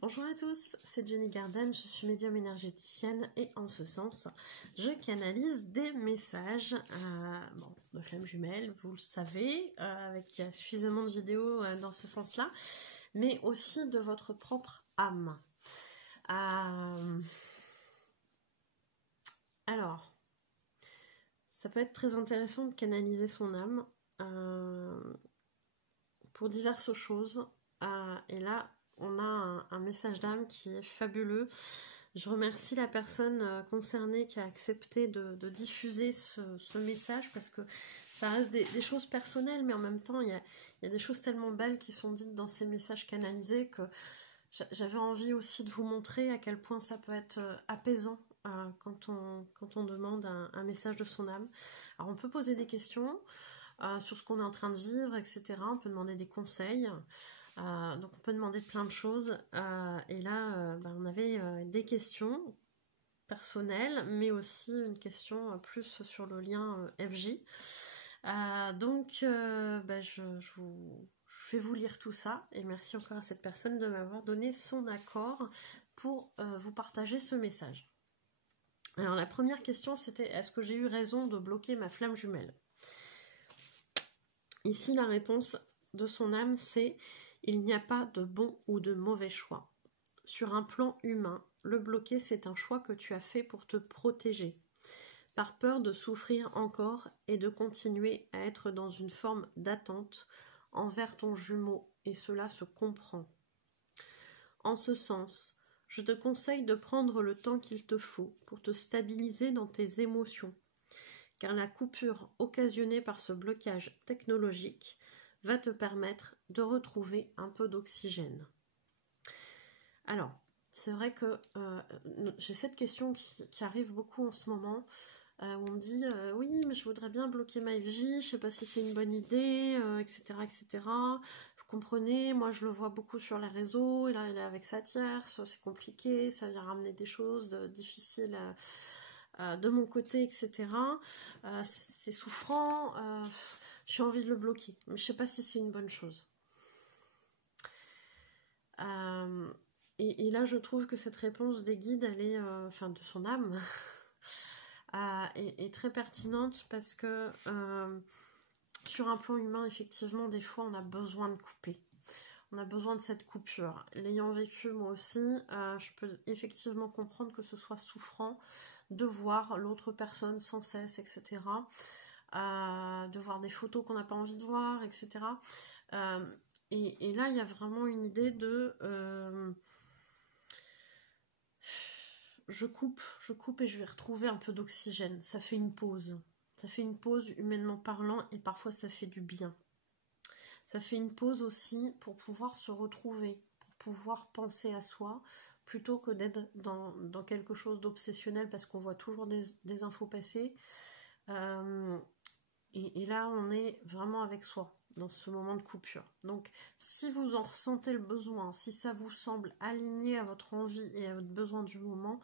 Bonjour à tous, c'est Jenny Garden, je suis médium énergéticienne et en ce sens, je canalise des messages de flammes jumelles, vous le savez, avec suffisamment de vidéos dans ce sens-là, mais aussi de votre propre âme. Alors, ça peut être très intéressant de canaliser son âme pour diverses choses, et là, on a un message d'âme qui est fabuleux. Je remercie la personne concernée qui a accepté de diffuser ce message parce que ça reste des choses personnelles, mais en même temps, il y a des choses tellement belles qui sont dites dans ces messages canalisés que j'avais envie aussi de vous montrer à quel point ça peut être apaisant quand on demande un message de son âme. Alors, on peut poser des questions sur ce qu'on est en train de vivre, etc. On peut demander des conseils. Donc on peut demander plein de choses et là on avait des questions personnelles mais aussi une question plus sur le lien FJ. Je vais vous lire tout ça et merci encore à cette personne de m'avoir donné son accord pour vous partager ce message. Alors la première question c'était: est-ce que j'ai eu raison de bloquer ma flamme jumelle? Ici la réponse de son âme c'est: il n'y a pas de bon ou de mauvais choix. Sur un plan humain, le bloquer, c'est un choix que tu as fait pour te protéger, par peur de souffrir encore et de continuer à être dans une forme d'attente envers ton jumeau, et cela se comprend. En ce sens, je te conseille de prendre le temps qu'il te faut pour te stabiliser dans tes émotions, car la coupure occasionnée par ce blocage technologique va te permettre de retrouver un peu d'oxygène. Alors, c'est vrai que j'ai cette question qui arrive beaucoup en ce moment, où on me dit oui, mais je voudrais bien bloquer ma FJ, je sais pas si c'est une bonne idée, etc., etc. Vous comprenez, moi je le vois beaucoup sur les réseaux, et là elle est avec sa tierce, c'est compliqué, ça vient ramener des choses difficiles de mon côté, etc. C'est souffrant, j'ai envie de le bloquer, mais je sais pas si c'est une bonne chose. Et là, je trouve que cette réponse des guides, elle est, de son âme, est très pertinente parce que sur un plan humain, effectivement, des fois, on a besoin de couper. On a besoin de cette coupure. L'ayant vécu, moi aussi, je peux effectivement comprendre que ce soit souffrant de voir l'autre personne sans cesse, etc. De voir des photos qu'on n'a pas envie de voir, etc. Et là, il y a vraiment une idée de... je coupe et je vais retrouver un peu d'oxygène. Ça fait une pause. Ça fait une pause humainement parlant et parfois ça fait du bien. Ça fait une pause aussi pour pouvoir se retrouver, pour pouvoir penser à soi, plutôt que d'être dans quelque chose d'obsessionnel parce qu'on voit toujours des infos passer. Et là, on est vraiment avec soi dans ce moment de coupure. Donc, si vous en ressentez le besoin, si ça vous semble aligné à votre envie et à votre besoin du moment,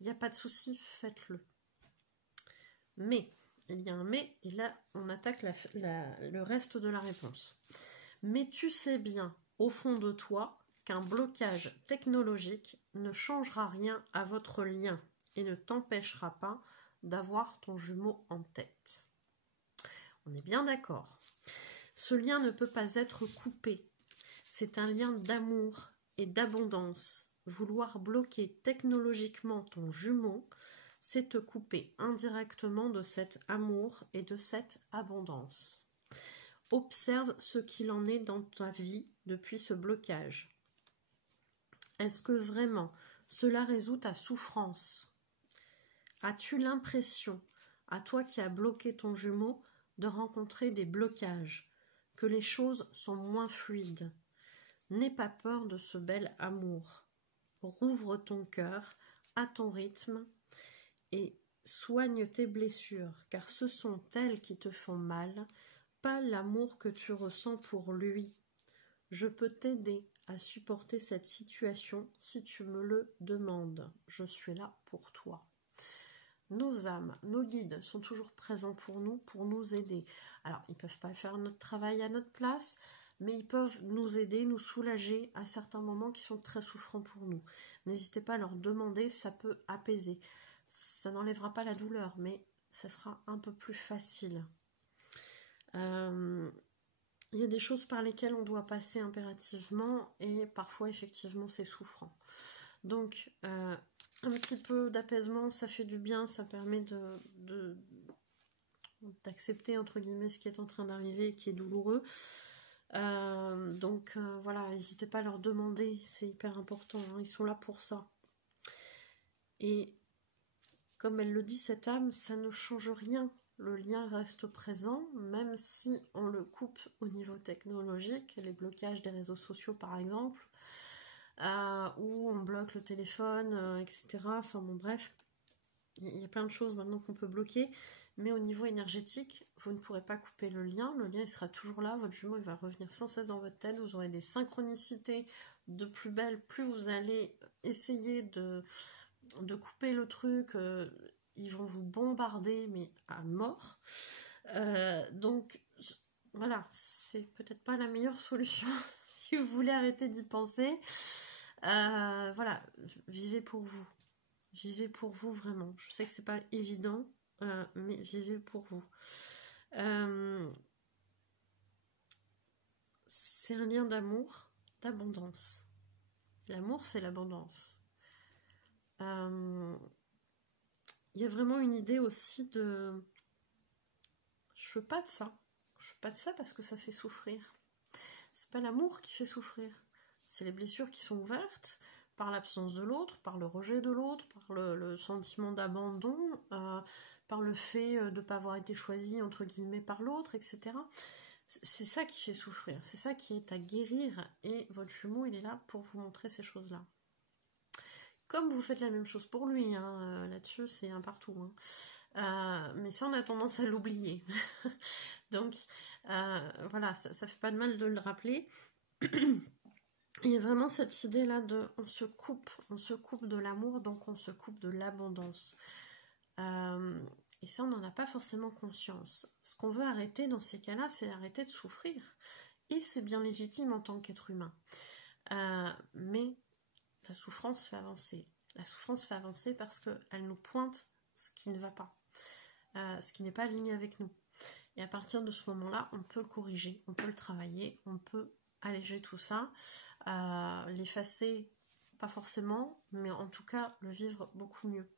il n'y a pas de souci, faites-le. Mais, il y a un mais, et là, on attaque le reste de la réponse. Mais tu sais bien, au fond de toi, qu'un blocage technologique ne changera rien à votre lien et ne t'empêchera pas d'avoir ton jumeau en tête. On est bien d'accord. Ce lien ne peut pas être coupé. C'est un lien d'amour et d'abondance. Vouloir bloquer technologiquement ton jumeau, c'est te couper indirectement de cet amour et de cette abondance. Observe ce qu'il en est dans ta vie depuis ce blocage. Est-ce que vraiment cela résout ta souffrance? As-tu l'impression, à toi qui as bloqué ton jumeau, de rencontrer des blocages, que les choses sont moins fluides? N'aie pas peur de ce bel amour. Rouvre ton cœur à ton rythme et soigne tes blessures, car ce sont elles qui te font mal, pas l'amour que tu ressens pour lui. Je peux t'aider à supporter cette situation si tu me le demandes. Je suis là pour toi. Nos âmes, nos guides sont toujours présents pour nous aider. Alors, ils ne peuvent pas faire notre travail à notre place, mais ils peuvent nous aider, nous soulager à certains moments qui sont très souffrants pour nous. N'hésitez pas à leur demander, ça peut apaiser. Ça n'enlèvera pas la douleur, mais ça sera un peu plus facile. Il y a des choses par lesquelles on doit passer impérativement et parfois effectivement c'est souffrant. Donc un petit peu d'apaisement, ça fait du bien, ça permet d'accepter entre guillemets ce qui est en train d'arriver et qui est douloureux. Voilà, n'hésitez pas à leur demander, c'est hyper important, hein, ils sont là pour ça. Et comme elle le dit, cette âme, ça ne change rien. Le lien reste présent, même si on le coupe au niveau technologique, les blocages des réseaux sociaux par exemple, où on bloque le téléphone, etc. Enfin bon bref, il y a plein de choses maintenant qu'on peut bloquer, mais au niveau énergétique, vous ne pourrez pas couper le lien il sera toujours là, votre jumeau il va revenir sans cesse dans votre tête, vous aurez des synchronicités de plus belles, plus vous allez essayer de couper le truc, ils vont vous bombarder mais à mort. Donc voilà, c'est peut-être pas la meilleure solution si vous voulez arrêter d'y penser. Voilà, vivez pour vous. Vivez pour vous vraiment. Je sais que c'est pas évident, mais vivez pour vous. C'est un lien d'amour, d'abondance. L'amour, c'est l'abondance. Il y a vraiment une idée aussi de... Je veux pas de ça. Je veux pas de ça parce que ça fait souffrir. C'est pas l'amour qui fait souffrir. C'est les blessures qui sont ouvertes par l'absence de l'autre, par le rejet de l'autre, par le sentiment d'abandon, par le fait de ne pas avoir été choisi, entre guillemets, par l'autre, etc. C'est ça qui fait souffrir. C'est ça qui est à guérir. Et votre jumeau, il est là pour vous montrer ces choses-là. Comme vous faites la même chose pour lui, hein, là-dessus, c'est un partout. Hein. Mais ça, on a tendance à l'oublier. Donc, voilà, ça fait pas de mal de le rappeler. Il y a vraiment cette idée-là de on se coupe de l'amour, donc on se coupe de l'abondance. Et ça, on n'en a pas forcément conscience. Ce qu'on veut arrêter dans ces cas-là, c'est arrêter de souffrir. Et c'est bien légitime en tant qu'être humain. Mais la souffrance fait avancer. La souffrance fait avancer parce qu'elle nous pointe ce qui ne va pas. Ce qui n'est pas aligné avec nous. Et à partir de ce moment-là, on peut le corriger, on peut le travailler, on peut alléger tout ça, l'effacer, pas forcément, mais en tout cas le vivre beaucoup mieux.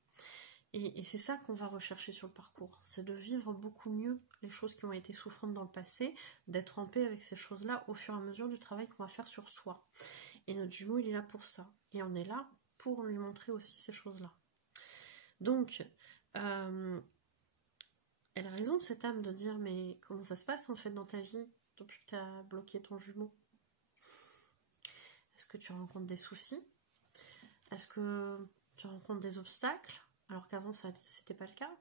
Et c'est ça qu'on va rechercher sur le parcours, c'est de vivre beaucoup mieux les choses qui ont été souffrantes dans le passé, d'être en paix avec ces choses-là au fur et à mesure du travail qu'on va faire sur soi. Et notre jumeau, il est là pour ça. Et on est là pour lui montrer aussi ces choses-là. Donc, elle a raison, cette âme, de dire, mais comment ça se passe en fait dans ta vie depuis que tu as bloqué ton jumeau? Est-ce que tu rencontres des soucis? Est-ce que tu rencontres des obstacles alors qu'avant ça c'était pas le cas,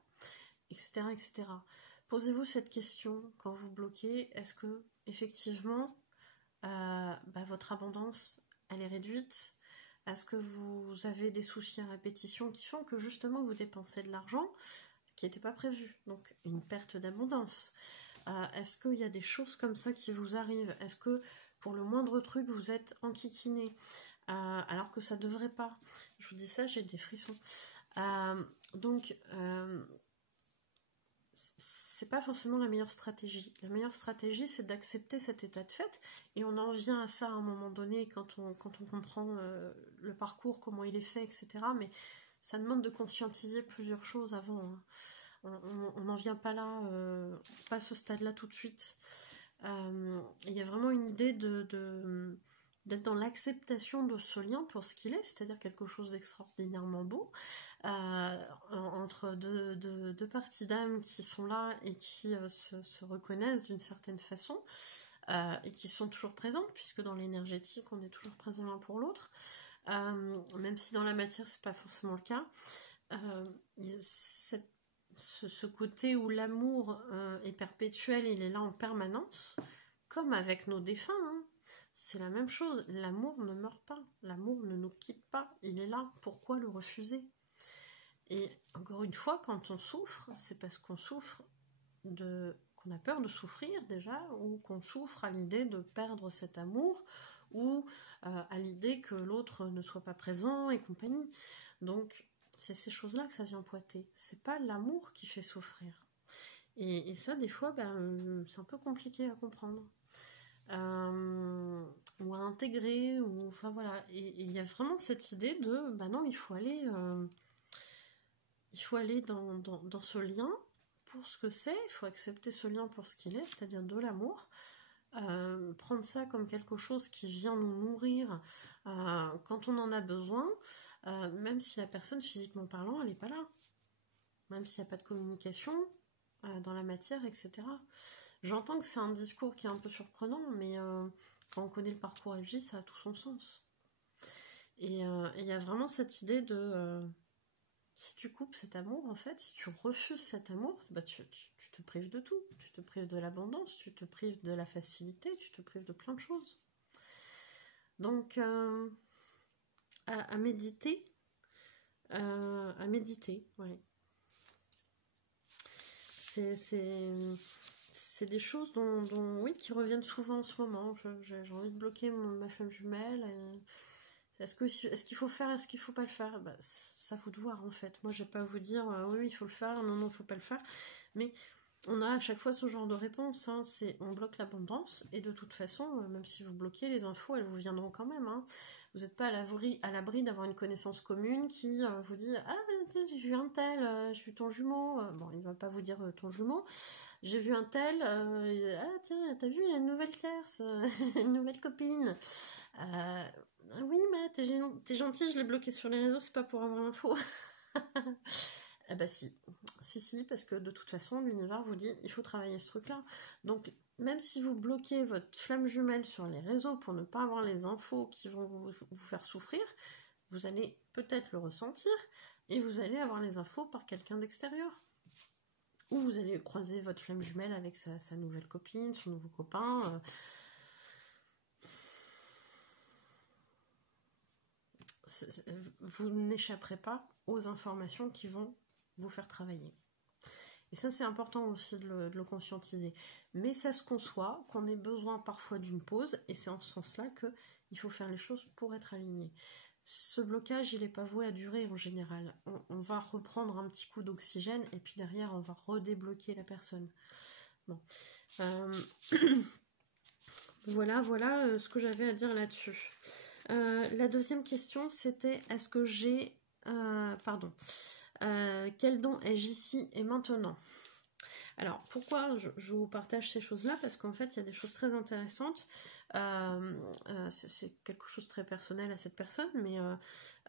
etc., etc. Posez-vous cette question quand vous bloquez. Est-ce que effectivement votre abondance elle est réduite? Est-ce que vous avez des soucis à répétition qui font que justement vous dépensez de l'argent qui n'était pas prévu, donc une perte d'abondance? Est-ce qu'il y a des choses comme ça qui vous arrivent? Est-ce que pour le moindre truc vous êtes enquiquiné alors que ça devrait pas? Je vous dis ça, j'ai des frissons. C'est pas forcément la meilleure stratégie. La meilleure stratégie, c'est d'accepter cet état de fait, et on en vient à ça à un moment donné quand on comprend le parcours, comment il est fait, etc. Mais ça demande de conscientiser plusieurs choses avant. Hein. On n'en vient pas là, pas à ce stade-là tout de suite. Il y a vraiment une idée d'être dans l'acceptation de ce lien pour ce qu'il est, c'est-à-dire quelque chose d'extraordinairement beau, entre deux parties d'âme qui sont là et qui se reconnaissent d'une certaine façon, et qui sont toujours présentes, puisque dans l'énergétique, on est toujours présent l'un pour l'autre, même si dans la matière, c'est pas forcément le cas. Il y a ce côté où l'amour est perpétuel, il est là en permanence, comme avec nos défunts, hein. C'est la même chose, l'amour ne meurt pas, l'amour ne nous quitte pas, il est là, pourquoi le refuser? Et encore une fois, quand on souffre, c'est parce qu'on souffre qu'on qu'on a peur de souffrir déjà, ou qu'on souffre à l'idée de perdre cet amour, ou à l'idée que l'autre ne soit pas présent et compagnie. Donc c'est ces choses-là que ça vient pointer. C'est pas l'amour qui fait souffrir. Et ça, des fois, c'est un peu compliqué à comprendre. Ou à intégrer, ou enfin voilà. Et il y a vraiment cette idée de, non, il faut aller dans ce lien pour ce que c'est, il faut accepter ce lien pour ce qu'il est, c'est-à-dire de l'amour, prendre ça comme quelque chose qui vient nous nourrir quand on en a besoin, même si la personne, physiquement parlant, elle n'est pas là, même s'il n'y a pas de communication dans la matière, etc. J'entends que c'est un discours qui est un peu surprenant, mais quand on connaît le parcours FJ, ça a tout son sens. Et il y a vraiment cette idée de... si tu coupes cet amour, en fait, si tu refuses cet amour, tu te prives de tout. Tu te prives de l'abondance, tu te prives de la facilité, tu te prives de plein de choses. Donc, à méditer, ouais. C'est des choses oui, qui reviennent souvent en ce moment. J'ai envie de bloquer ma flamme jumelle. Est-ce qu'il faut faire, est-ce qu'il faut pas le faire? Ça vous de voir en fait. Moi, je vais pas vous dire oui, il faut le faire, non, il faut pas le faire. Mais on a à chaque fois ce genre de réponse. Hein, on bloque l'abondance et de toute façon, même si vous bloquez les infos, elles vous viendront quand même. Hein. Vous n'êtes pas à l'abri d'avoir une connaissance commune qui vous dit ah j'ai vu un tel, j'ai vu ton jumeau. Bon, il va pas vous dire ton jumeau. J'ai vu un tel. Ah tiens, t'as vu, il a une nouvelle tierce, une nouvelle copine. Oui, mais t'es gentil, je l'ai bloqué sur les réseaux, c'est pas pour avoir l'info. Si, parce que de toute façon, l'univers vous dit, il faut travailler ce truc-là. Donc, même si vous bloquez votre flamme jumelle sur les réseaux pour ne pas avoir les infos qui vont vous faire souffrir, vous allez peut-être le ressentir, et vous allez avoir les infos par quelqu'un d'extérieur. Ou vous allez croiser votre flamme jumelle avec sa nouvelle copine, son nouveau copain... vous n'échapperez pas aux informations qui vont vous faire travailler. Et ça, c'est important aussi de le conscientiser. Mais ça se conçoit qu'on ait besoin parfois d'une pause, et c'est en ce sens-là qu'il faut faire les choses pour être aligné. Ce blocage, il n'est pas voué à durer en général. On va reprendre un petit coup d'oxygène, et puis derrière, on va redébloquer la personne. Bon. Voilà ce que j'avais à dire là-dessus. La deuxième question, c'était est-ce que j'ai... quel don ai-je ici et maintenant? Alors, pourquoi je vous partage ces choses-là? Parce qu'en fait, il y a des choses très intéressantes. C'est quelque chose de très personnel à cette personne, mais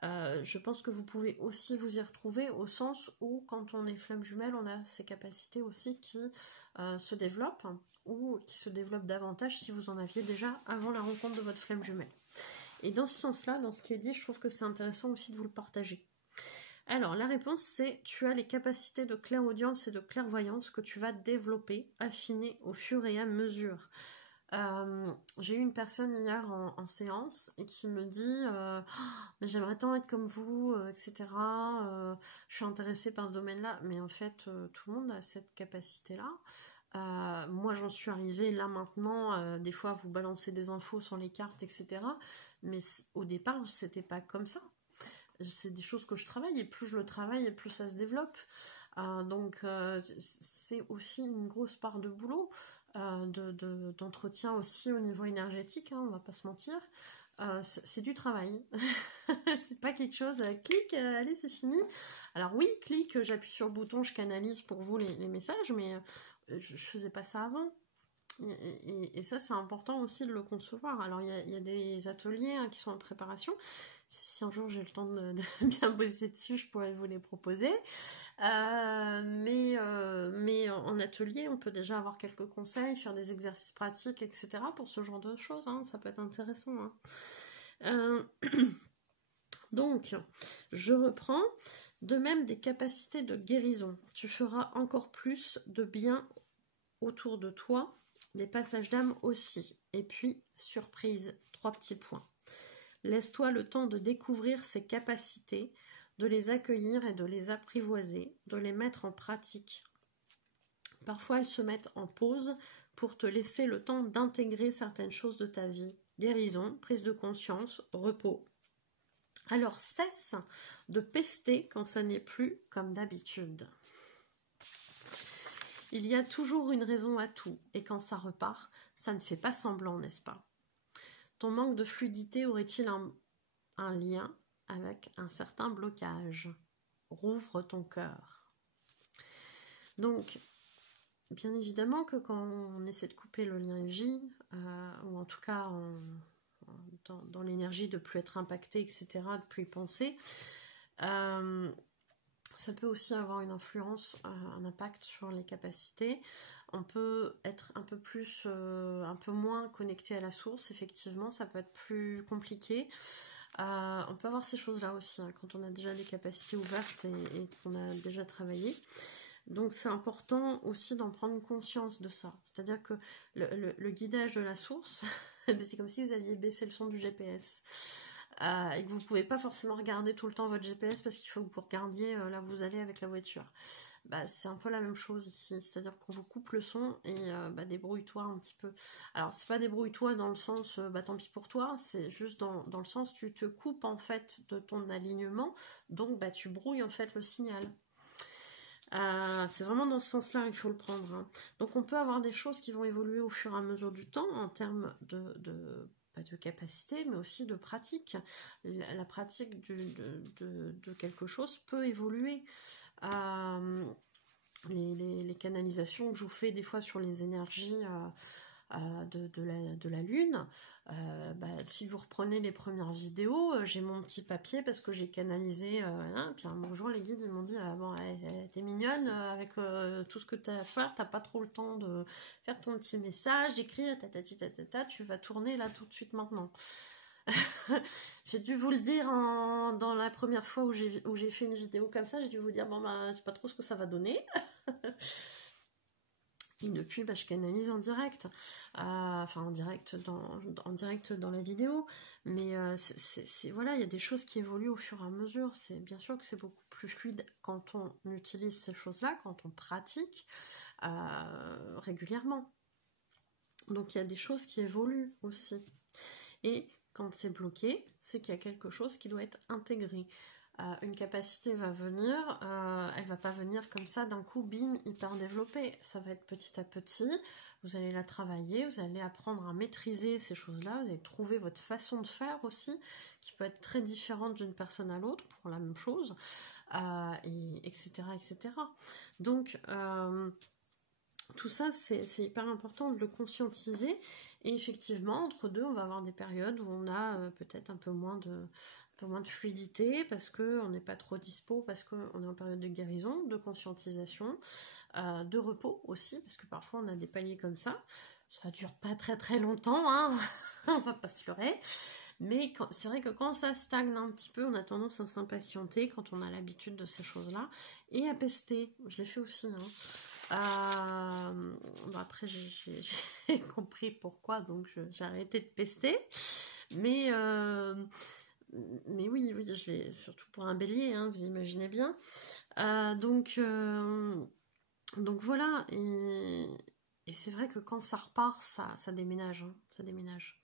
je pense que vous pouvez aussi vous y retrouver au sens où, quand on est flamme jumelle, on a ces capacités aussi qui se développent, ou qui se développent davantage si vous en aviez déjà avant la rencontre de votre flamme jumelle. Et dans ce sens-là, dans ce qui est dit, je trouve que c'est intéressant aussi de vous le partager. Alors, la réponse, c'est tu as les capacités de clairaudience et de clairvoyance que tu vas développer, affiner au fur et à mesure. J'ai eu une personne hier en séance et qui me dit mais j'aimerais tant être comme vous, etc. Je suis intéressée par ce domaine-là. Mais en fait, tout le monde a cette capacité-là. Moi, j'en suis arrivée là maintenant. Des fois, vous balancez des infos sur les cartes, etc. Mais au départ, c'était pas comme ça. C'est des choses que je travaille, et plus je le travaille, et plus ça se développe. Donc, c'est aussi une grosse part de boulot, d'entretien aussi au niveau énergétique, hein, on va pas se mentir. C'est du travail. C'est pas quelque chose, clic, allez, c'est fini. Alors oui, clic, j'appuie sur le bouton, je canalise pour vous les messages, mais je faisais pas ça avant. Et ça, c'est important aussi de le concevoir. Alors, il y a des ateliers qui sont en préparation. Si un jour j'ai le temps de bien bosser dessus, je pourrais vous les proposer. Mais en atelier, on peut déjà avoir quelques conseils, faire des exercices pratiques, etc. pour ce genre de choses. Hein. Ça peut être intéressant. Hein. Donc, je reprends. De même, des capacités de guérison. Tu feras encore plus de bien autour de toi. Des passages d'âme aussi. Et puis, surprise, 3 petits points. Laisse-toi le temps de découvrir ces capacités, de les accueillir et de les apprivoiser, de les mettre en pratique. parfois elles se mettent en pause pour te laisser le temps d'intégrer certaines choses de ta vie. Guérison, prise de conscience, repos. Alors cesse de pester quand ça n'est plus comme d'habitude. Il y a toujours une raison à tout, et quand ça repart, ça ne fait pas semblant, n'est-ce pas? Ton manque de fluidité aurait-il un lien avec un certain blocage? Rouvre ton cœur. Donc, bien évidemment que quand on essaie de couper le lien J, ou en tout cas dans l'énergie de plus être impacté, etc., de plus y penser, ça peut aussi avoir une influence, un impact sur les capacités. On peut être un peu moins connecté à la source, effectivement, ça peut être plus compliqué. On peut avoir ces choses-là aussi, hein, quand on a déjà des capacités ouvertes et qu'on a déjà travaillé. Donc c'est important aussi d'en prendre conscience de ça. C'est-à-dire que le guidage de la source, c'est comme si vous aviez baissé le son du GPS. Et que vous ne pouvez pas forcément regarder tout le temps votre GPS parce qu'il faut que vous regardiez là où vous allez avec la voiture. C'est un peu la même chose ici, c'est-à-dire qu'on vous coupe le son et débrouille-toi un petit peu. Alors c'est pas débrouille-toi dans le sens tant pis pour toi, c'est juste dans le sens tu te coupes en fait de ton alignement, donc tu brouilles en fait le signal. C'est vraiment dans ce sens-là il faut le prendre, hein. Donc on peut avoir des choses qui vont évoluer au fur et à mesure du temps en termes de capacité, mais aussi de pratique. La pratique de quelque chose peut évoluer. Les canalisations que je vous fais des fois sur les énergies de la Lune, si vous reprenez les premières vidéos, j'ai mon petit papier parce que j'ai canalisé, puis un bon jour les guides ils m'ont dit bon, t'es mignonne avec tout ce que t'as à faire, t'as pas trop le temps de faire ton petit message, d'écrire, tu vas tourner là tout de suite maintenant. J'ai dû vous le dire dans la première fois où j'ai fait une vidéo comme ça, j'ai dû vous dire c'est pas trop ce que ça va donner. Et depuis, je canalise en direct, en direct dans la vidéo, mais voilà, il y a des choses qui évoluent au fur et à mesure. C'est bien sûr que c'est beaucoup plus fluide quand on utilise ces choses-là, quand on pratique régulièrement. Donc il y a des choses qui évoluent aussi. Et quand c'est bloqué, c'est qu'il y a quelque chose qui doit être intégré. Une capacité va venir, elle va pas venir comme ça d'un coup, bim, hyper développée. Ça va être petit à petit, vous allez la travailler, vous allez apprendre à maîtriser ces choses-là, vous allez trouver votre façon de faire aussi, qui peut être très différente d'une personne à l'autre pour la même chose, etc., etc. Donc, tout ça, c'est hyper important de le conscientiser. Et effectivement, entre deux, on va avoir des périodes où on a peut-être un peu moins de fluidité, parce qu'on n'est pas trop dispo, parce qu'on est en période de guérison, de conscientisation, de repos aussi, parce que parfois on a des paliers comme ça. Ça dure pas très très longtemps, hein. On va pas se leurrer. Mais c'est vrai que quand ça stagne un petit peu, on a tendance à s'impatienter quand on a l'habitude de ces choses-là, et à pester. Je l'ai fait aussi, hein. Après j'ai compris pourquoi, donc j'ai arrêté de pester, mais oui, je l'ai surtout pour un bélier, hein, vous imaginez bien. Donc voilà, et c'est vrai que quand ça repart, ça déménage, hein, ça déménage.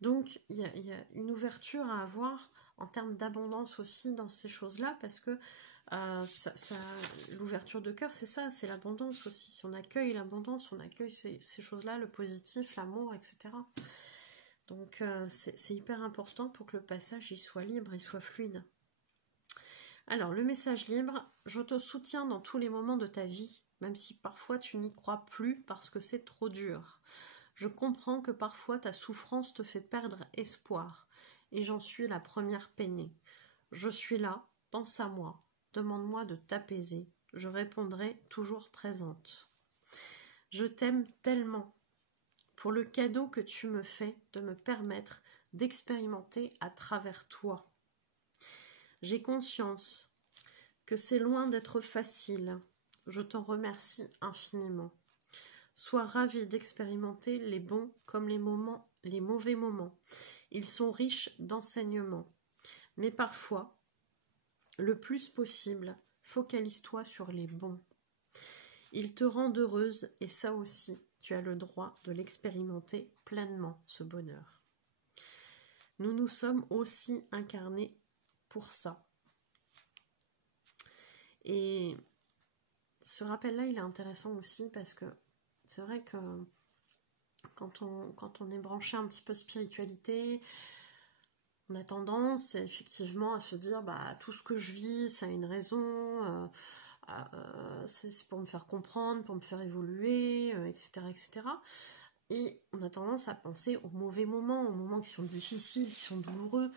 Donc il y a une ouverture à avoir en termes d'abondance aussi dans ces choses-là, parce que l'ouverture de cœur, c'est ça, c'est l'abondance aussi. Si on accueille l'abondance, on accueille ces choses-là, le positif, l'amour, etc. Donc c'est hyper important pour que le passage il soit libre, il soit fluide. Alors le message libre: je te soutiens dans tous les moments de ta vie, même si parfois tu n'y crois plus parce que c'est trop dur. Je comprends que parfois ta souffrance te fait perdre espoir, et j'en suis la première peinée. Je suis là, pense à moi, demande-moi de t'apaiser, je répondrai toujours présente. Je t'aime tellement pour le cadeau que tu me fais de me permettre d'expérimenter à travers toi. J'ai conscience que c'est loin d'être facile. Je t'en remercie infiniment. Sois ravi d'expérimenter les bons comme les mauvais moments. Ils sont riches d'enseignements. Mais parfois, le plus possible, focalise-toi sur les bons. Ils te rendent heureuse et ça aussi, tu as le droit de l'expérimenter pleinement, ce bonheur. Nous nous sommes aussi incarnés pour ça. Et ce rappel-là, il est intéressant aussi parce que c'est vrai que quand on est branché un petit peu spiritualité, on a tendance effectivement à se dire tout ce que je vis, ça a une raison, c'est pour me faire comprendre, pour me faire évoluer, etc., etc. Et on a tendance à penser aux mauvais moments, aux moments qui sont difficiles, qui sont douloureux.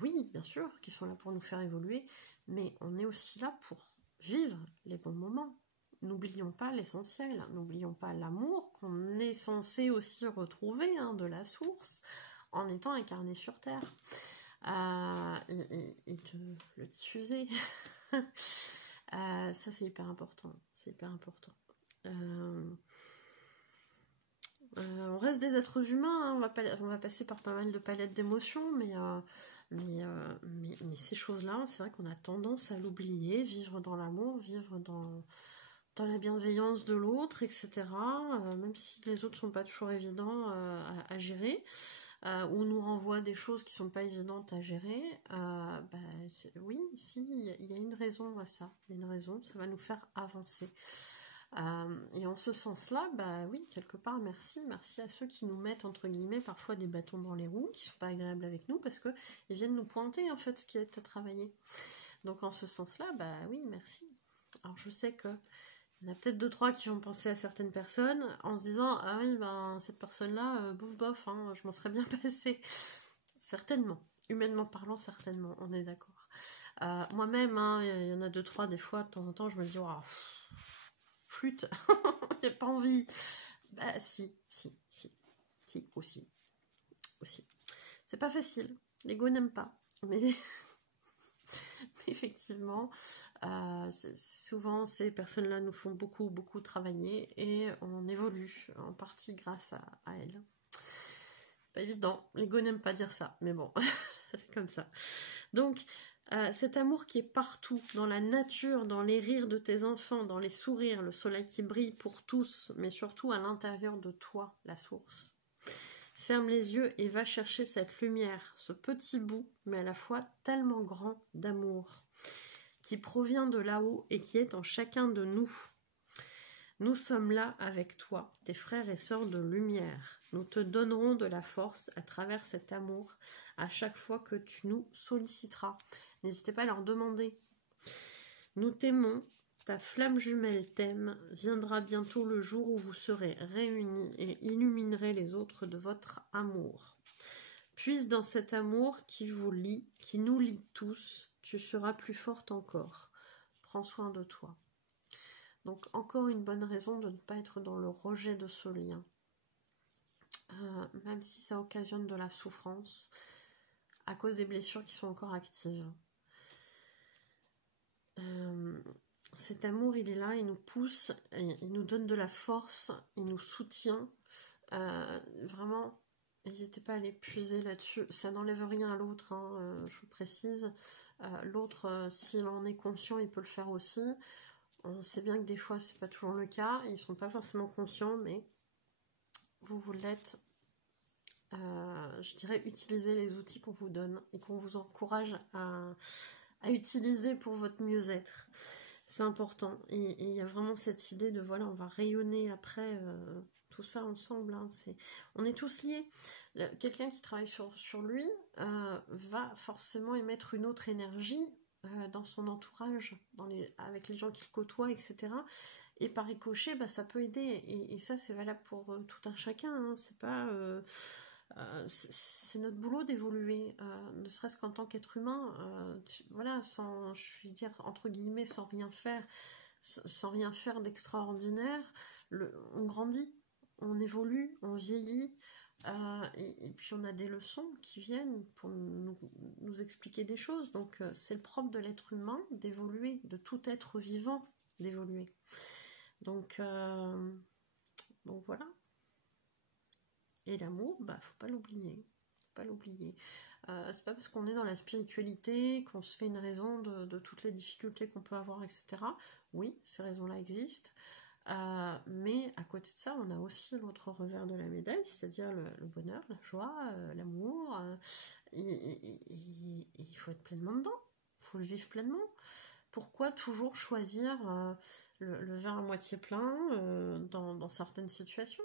Oui, bien sûr, qui sont là pour nous faire évoluer, mais on est aussi là pour vivre les bons moments. N'oublions pas l'essentiel, n'oublions pas l'amour qu'on est censé aussi retrouver de la source en étant incarné sur Terre. Et de le diffuser. Ça c'est hyper important. C'est hyper important. On reste des êtres humains, on va passer par pas mal de palettes d'émotions, mais ces choses-là, c'est vrai qu'on a tendance à l'oublier, vivre dans l'amour, vivre dans la bienveillance de l'autre, etc. Même si les autres sont pas toujours évidents à gérer, ou nous renvoient des choses qui sont pas évidentes à gérer, oui, si, il y a une raison à ça. Il y a une raison, ça va nous faire avancer. Et en ce sens-là, oui, quelque part, merci à ceux qui nous mettent, entre guillemets, parfois des bâtons dans les roues, qui sont pas agréables avec nous, parce que ils viennent nous pointer, en fait, ce qui est à travailler. Donc, en ce sens-là, oui, merci. Alors, je sais que il y en a peut-être 2-3 qui vont penser à certaines personnes en se disant, ah oui, cette personne-là, bof, je m'en serais bien passé. Certainement. Humainement parlant, certainement, on est d'accord. Moi-même, il y en a 2-3, des fois, de temps en temps, je me dis, flûte, j'ai pas envie. Si, aussi. C'est pas facile, l'ego n'aime pas, mais effectivement, souvent ces personnes-là nous font beaucoup travailler et on évolue en partie grâce à elles. Pas évident, l'ego n'aime pas dire ça, mais bon, c'est comme ça. Donc, cet amour qui est partout, dans la nature, dans les rires de tes enfants, dans les sourires, le soleil qui brille pour tous, mais surtout à l'intérieur de toi, la source. Ferme les yeux et va chercher cette lumière, ce petit bout, mais à la fois tellement grand d'amour, qui provient de là-haut et qui est en chacun de nous. Nous sommes là avec toi, tes frères et sœurs de lumière. Nous te donnerons de la force à travers cet amour à chaque fois que tu nous solliciteras. N'hésitez pas à leur demander. Nous t'aimons, ta flamme jumelle t'aime. Viendra bientôt le jour où vous serez réunis et illuminerez les autres de votre amour. Puise dans cet amour qui vous lie, qui nous lie tous, tu seras plus forte encore. Prends soin de toi. Donc encore une bonne raison de ne pas être dans le rejet de ce lien. Même si ça occasionne de la souffrance à cause des blessures qui sont encore actives. Cet amour, il est là, il nous pousse, il nous donne de la force, il nous soutient. Vraiment, n'hésitez pas à aller puiser là-dessus. Ça n'enlève rien à l'autre, je vous précise. L'autre, s'il en est conscient, il peut le faire aussi. On sait bien que des fois, c'est pas toujours le cas. Ils sont pas forcément conscients, mais vous l'êtes. Je dirais utiliser les outils qu'on vous donne et qu'on vous encourage à utiliser pour votre mieux-être. C'est important. Et il y a vraiment cette idée de, voilà, on va rayonner après tout ça ensemble. On est tous liés. Quelqu'un qui travaille sur lui va forcément émettre une autre énergie dans son entourage, avec les gens qu'il côtoie, etc. Et par ricochet, ça peut aider. Et ça, c'est valable pour tout un chacun. C'est pas... c'est notre boulot d'évoluer, ne serait-ce qu'en tant qu'être humain, voilà, sans, je vais dire entre guillemets, sans rien faire d'extraordinaire, on grandit, on évolue, on vieillit, et puis on a des leçons qui viennent pour nous expliquer des choses. Donc c'est le propre de l'être humain d'évoluer, de tout être vivant d'évoluer. Donc voilà. Et l'amour, faut pas l'oublier. C'est pas parce qu'on est dans la spiritualité qu'on se fait une raison de toutes les difficultés qu'on peut avoir, etc. Oui, ces raisons-là existent. Mais à côté de ça, on a aussi l'autre revers de la médaille, c'est-à-dire le bonheur, la joie, l'amour. Et il faut être pleinement dedans. Il faut le vivre pleinement. Pourquoi toujours choisir le verre à moitié plein dans certaines situations?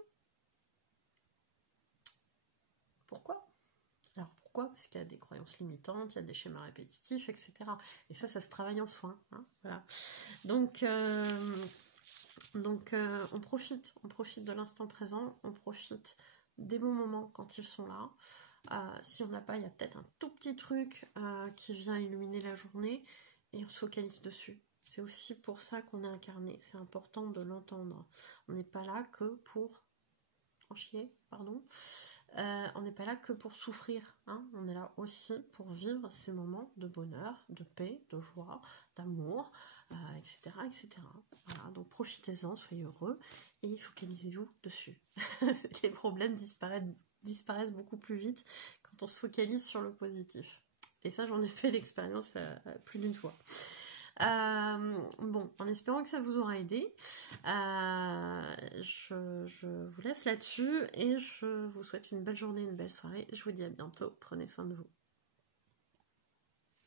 Pourquoi? Alors pourquoi? Parce qu'il y a des croyances limitantes, il y a des schémas répétitifs, etc. Et ça se travaille en soi. Hein, voilà. Donc on profite de l'instant présent, on profite des bons moments quand ils sont là. Si on n'a pas, il y a peut-être un tout petit truc qui vient illuminer la journée et on se focalise dessus. C'est aussi pour ça qu'on est incarné, c'est important de l'entendre. On n'est pas là que pour en chier, pardon. On n'est pas là que pour souffrir, hein. On est là aussi pour vivre ces moments de bonheur, de paix, de joie, d'amour, etc., etc. Voilà, donc profitez-en, soyez heureux et focalisez-vous dessus. Les problèmes disparaissent beaucoup plus vite quand on se focalise sur le positif. Et ça, j'en ai fait l'expérience plus d'une fois. Bon, en espérant que ça vous aura aidé, je vous laisse là-dessus et je vous souhaite une belle journée, une belle soirée. Je vous dis à bientôt, prenez soin de vous.